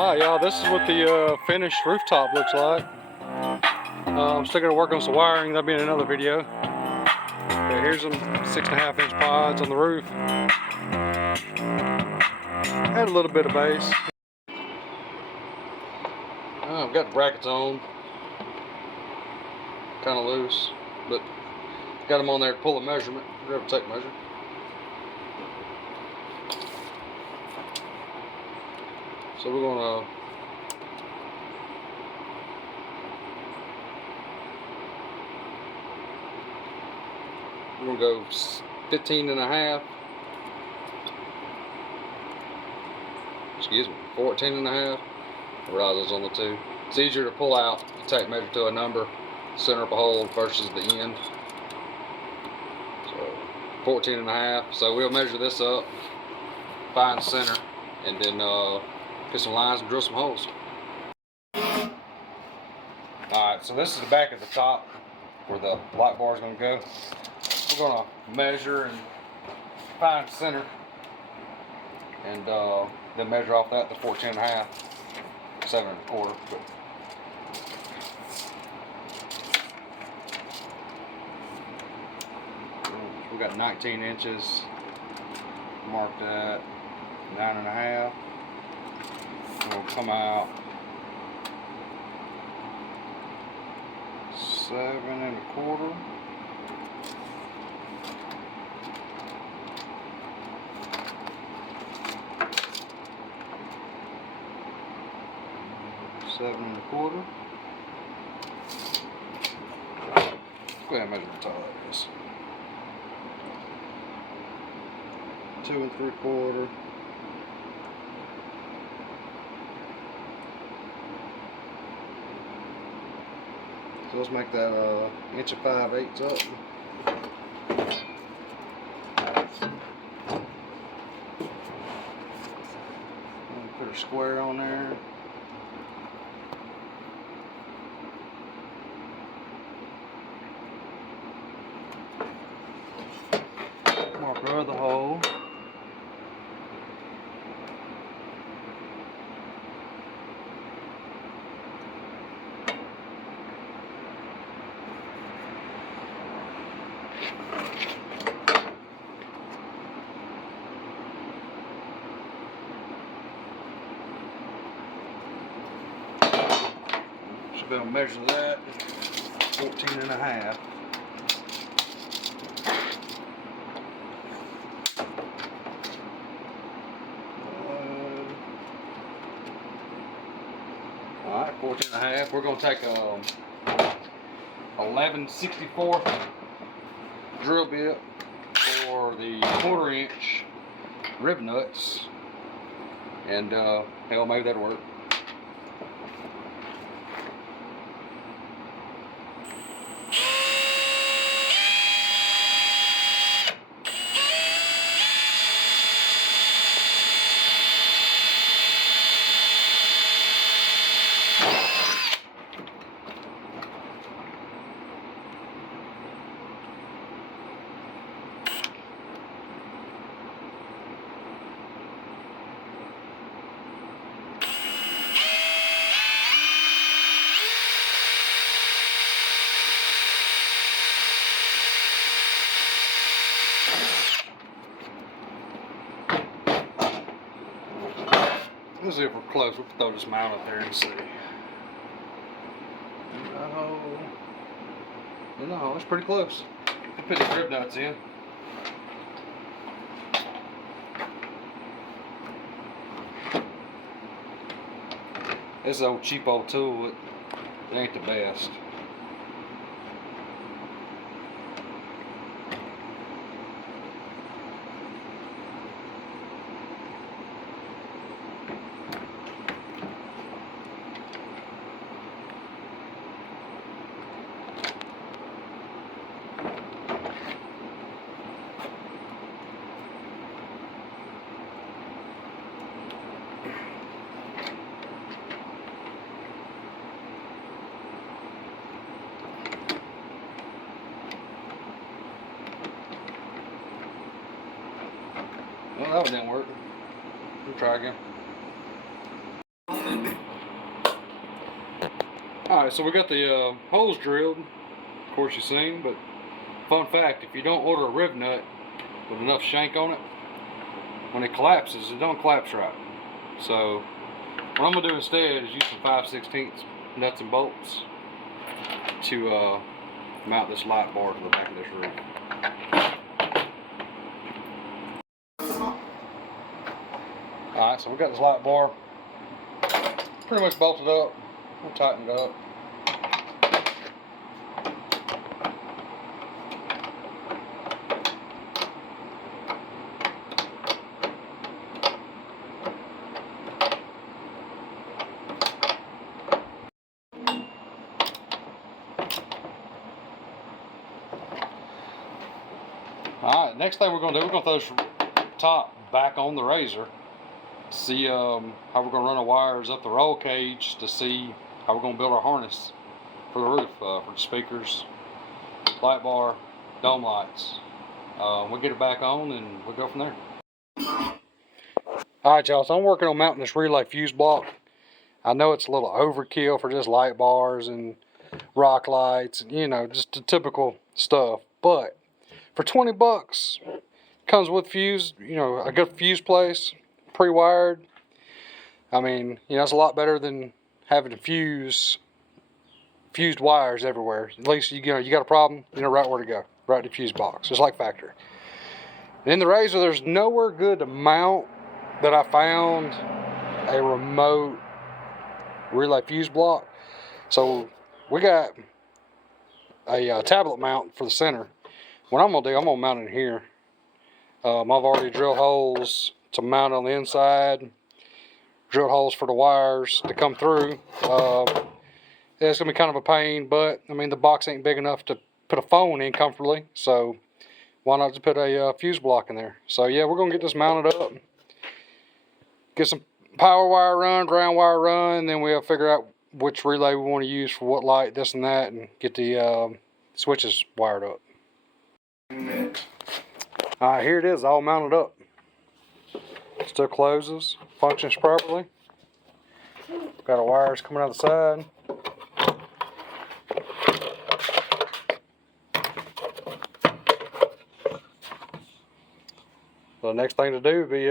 Alright, y'all, this is what the finished rooftop looks like. I'm still going to work on some wiring. That'll be in another video. Okay, here's some 6.5 inch pods on the roof. Add a little bit of base. I've got the brackets on. Kind of loose, but got them on there to pull a measurement. Grab a tape measure. So we're going to go 15 and a half. Excuse me, 14 and a half. I realize it's on the two. It's easier to pull out the tape measure to a number, center up a hole versus the end. So 14 and a half. So we'll measure this up, find center, and then put some lines and drill some holes. Alright, so this is the back of the top where the light bar is going to go. We're going to measure and find center, and then measure off that to 14 and a half, 7 1/4. We got 19 inches marked at 9 and a half. We'll come out 7 1/4. Seven and a quarter. Go ahead and measure how tall that is. 2 3/4. So let's make that inch and 5/8 up. Put a square on there. Mark our other hole. Should be able to measure that. 14 and a half. Alright, 14 and a half. We're going to take 11/64 drill bit for the 1/4 inch rib nuts, and hell, maybe that'll work. Let's see if we're close. We'll throw this mount up there and see. No, it's pretty close. We'll put the rib nuts in. This is an old cheap old tool. It ain't the best. Well, that one didn't work. We'll try again. Alright, so we got the holes drilled, of course you've seen, but fun fact, if you don't order a riv nut with enough shank on it, when it collapses, it don't collapse right. So what I'm going to do instead is use some 5/16 nuts and bolts to mount this light bar to the back of this roof. Alright, so we got this light bar pretty much bolted up. We'll tighten it up. Alright, next thing we're going to do, we're going to throw this top back on the razor. See how we're going to run our wires up the roll cage to see how we're going to build our harness for the roof, for the speakers, light bar, dome lights. We'll get it back on and we'll go from there. Alright y'all, so I'm working on mounting this relay fuse block. I know it's a little overkill for just light bars and rock lights, and, you know, just the typical stuff, but for 20 bucks, comes with fuse, you know, a good fuse place, pre-wired. I mean, you know, it's a lot better than having to fused wires everywhere. At least, you know, you got a problem, you know right where to go, right to the fuse box, just like factory. And in the Razor, there's nowhere good to mount that I found a remote relay fuse block. So we got a tablet mount for the center. What I'm going to do, I'm going to mount it here. I've already drilled holes to mount on the inside. Drilled holes for the wires to come through. It's going to be kind of a pain, but I mean the box ain't big enough to put a phone in comfortably. So why not just put a fuse block in there? So yeah, we're going to get this mounted up. Get some power wire run, ground wire run. Then we'll figure out which relay we want to use for what light, this and that. And get the switches wired up. Alright, here it is, all mounted up. Still closes, functions properly. Got our wires coming out the side. The next thing to do would be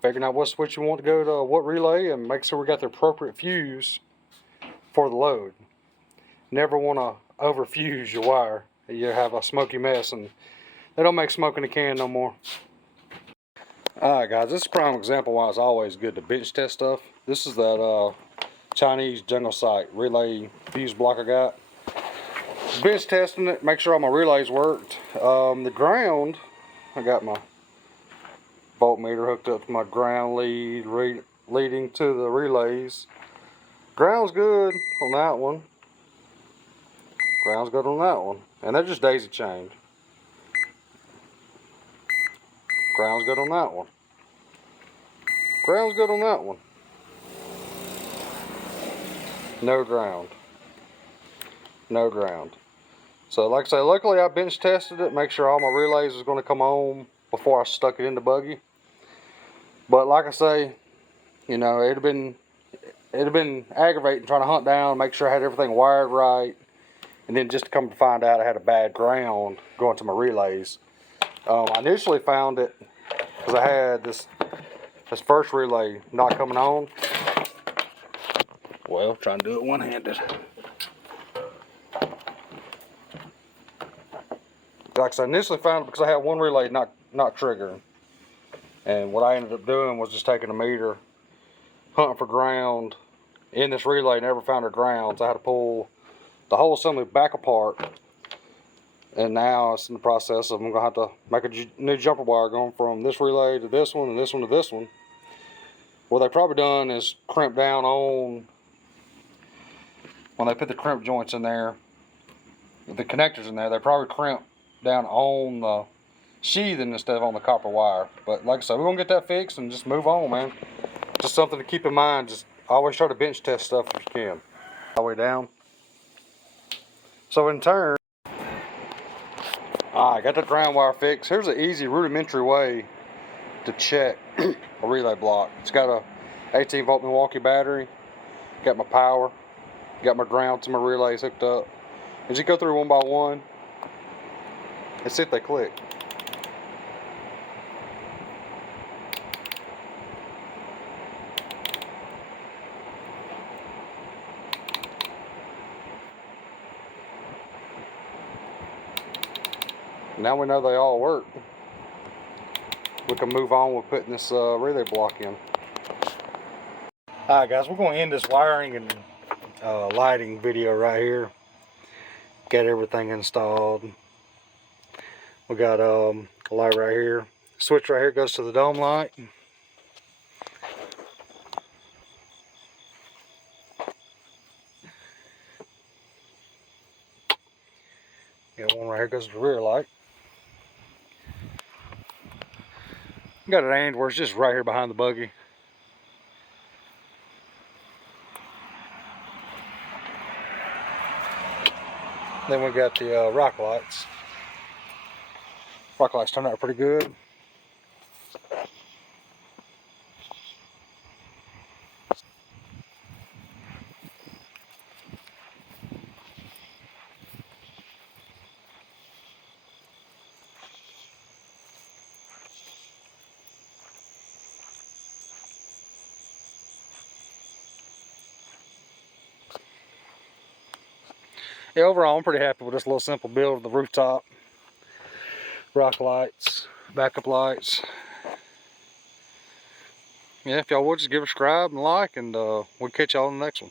figuring out what switch you want to go to what relay, and make sure we got the appropriate fuse for the load. Never want to overfuse your wire. You have a smoky mess, and they don't make smoke in a can no more. Alright guys, this is a prime example why it's always good to bench test stuff. This is that Chinese Jungle Site relay fuse block I got. Bench testing it, make sure all my relays worked. The ground, I got my voltmeter hooked up to my ground lead leading to the relays. Ground's good on that one. Ground's good on that one. And they're just daisy chained. Ground's good on that one. Ground's good on that one. No ground. No ground. So like I say, luckily I bench tested it, make sure all my relays was going to come on before I stuck it in the buggy. But like I say, you know, it'd have been aggravating trying to hunt down, make sure I had everything wired right, and then just to come to find out I had a bad ground going to my relays. I initially found it because I had this first relay not coming on. Well, trying to do it one-handed. Like I said, I initially found it because I had one relay not triggering. And what I ended up doing was just taking a meter, hunting for ground in this relay, never found a ground. So I had to pull the whole assembly back apart. And now it's in the process of I'm going to have to make a new jumper wire going from this relay to this one and this one to this one. What they probably done is crimp down on, when they put the crimp joints in there, the connectors in there, they probably crimp down on the sheathing instead of on the copper wire. But like I said, we're going to get that fixed and just move on, man. Just something to keep in mind. Just always try to bench test stuff if you can. All the way down. So in turn, I got the ground wire fixed. Here's an easy rudimentary way to check a relay block. It's got a 18-volt Milwaukee battery. Got my power. Got my ground to my relays hooked up. And just go through one by one and see if they click. Now we know they all work. We can move on with putting this relay block in. Alright guys, we're going to end this wiring and lighting video right here. Got everything installed. We got a light right here. Switch right here goes to the dome light. Got one right here goes to the rear light. Got it aimed where it's just right here behind the buggy. Then we got the rock lights. Rock lights turned out pretty good. Yeah, overall I'm pretty happy with this little simple build of the rooftop. Rock lights, backup lights. Yeah, if y'all would just give a subscribe and like, and we'll catch y'all in the next one.